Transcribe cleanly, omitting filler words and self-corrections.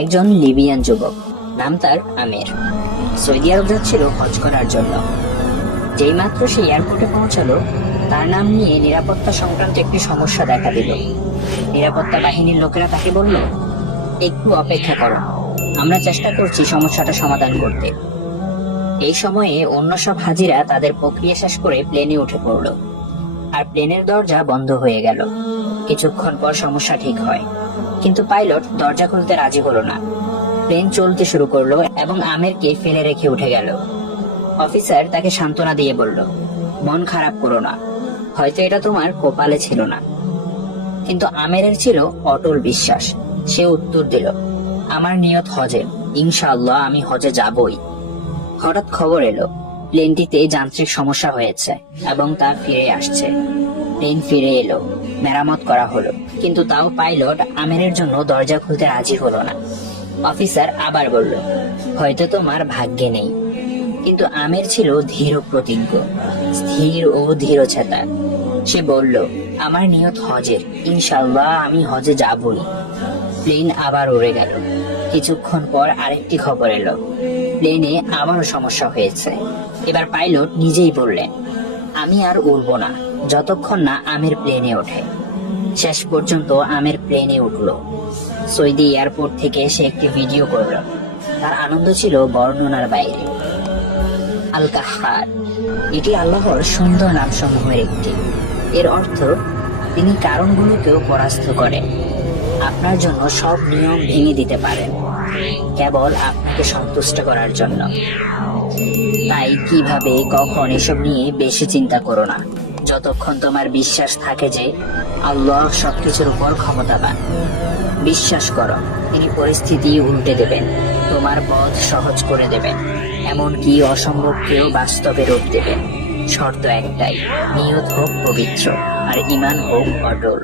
একজন লিবিয়ান যুবক, নাম তার আমির, সৌদি আরব যাচ্ছিল হজ করার জন্য। যেই মাত্র সে এয়ারপোর্টে পৌঁছালো, তার নাম নিয়ে নিরাপত্তা সংক্রান্ত একটি সমস্যা দেখা দিল। নিরাপত্তা বাহিনীর লোকেরা তাকে বলল, একটু অপেক্ষা করো, আমরা চেষ্টা করছি সমস্যাটা সমাধান করতে। এই সময়ে অন্য সব হাজিরা তাদের প্রক্রিয়া শেষ করে প্লেনে উঠে পড়ল, আর প্লেনের দরজা বন্ধ হয়ে গেল। কিছুক্ষণ পর সমস্যা ঠিক হয়, কিন্তু পাইলট দরজা খুলতে রাজি হলো না। প্লেন চলতে শুরু করলো এবং আমিরকে ফেলে রেখে উঠে গেল। অফিসার তাকে সান্ত্বনা দিয়ে বলল, মন খারাপ করো না, হয়তো এটা তোমার কপালে ছিল না। কিন্তু আমিরের ছিল অটল বিশ্বাস। সে উত্তর দিল, আমার নিয়ত হজের, ইনশাআল্লাহ আমি হজে যাবই। হঠাৎ খবর এলো, প্লেনটিতে যান্ত্রিক সমস্যা হয়েছে এবং তা ফিরে আসছে। প্লেন ফিরে এলো, মেরামত করা হলো, কিন্তু তাও পাইলট আমিরের জন্য দরজা খুলতে রাজি হলো না। অফিসার আবার বলল, হয়তো তোমার ভাগ্যে নেই। কিন্তু আমির ছিল ধীর প্রতিজ্ঞ, স্থির ও দৃঢ়চেতা। সে বলল, আমার নিয়ত হজের, ইনশাআল্লাহ আমি হজে যাবই। প্লেন আবার উড়ে গেল। কিছুক্ষণ পর আরেকটি খবর এলো, প্লেনে আবারও সমস্যা হয়েছে। এবার পাইলট নিজেই বললেন, আমি আর উড়বো না যতক্ষণ না আমির প্লেনে ওঠে। শেষ পর্যন্ত আমির প্লেনে উঠলো। সৌদি এয়ারপোর্ট থেকে সে একটি ভিডিও করলো। তার আনন্দ ছিল বর্ণনার বাইরে। আল কাহ্হার, এটি আল্লাহর সুন্দর নামসমূহের একটি। এর অর্থ, তিনি কারণগুলোকেও পরাস্ত করেন, আপনার জন্য সব নিয়ম ভেঙে দিতে পারেন, কেবল আপনাকে সন্তুষ্ট করার জন্য। তাই কিভাবে কখন এসব নিয়ে বেশি চিন্তা করো না, যতক্ষণ তোমার বিশ্বাস থাকে যে আল্লাহ সবকিছুর উপর ক্ষমতাবান। বিশ্বাস করো, তিনি পরিস্থিতি উল্টে দেবেন, তোমার পথ সহজ করে দেবেন, এমনকি অসম্ভবকেও বাস্তবে রূপ দেবেন। শর্ত একটাই, নিয়ত হোক পবিত্র আর ঈমান হোক অটল।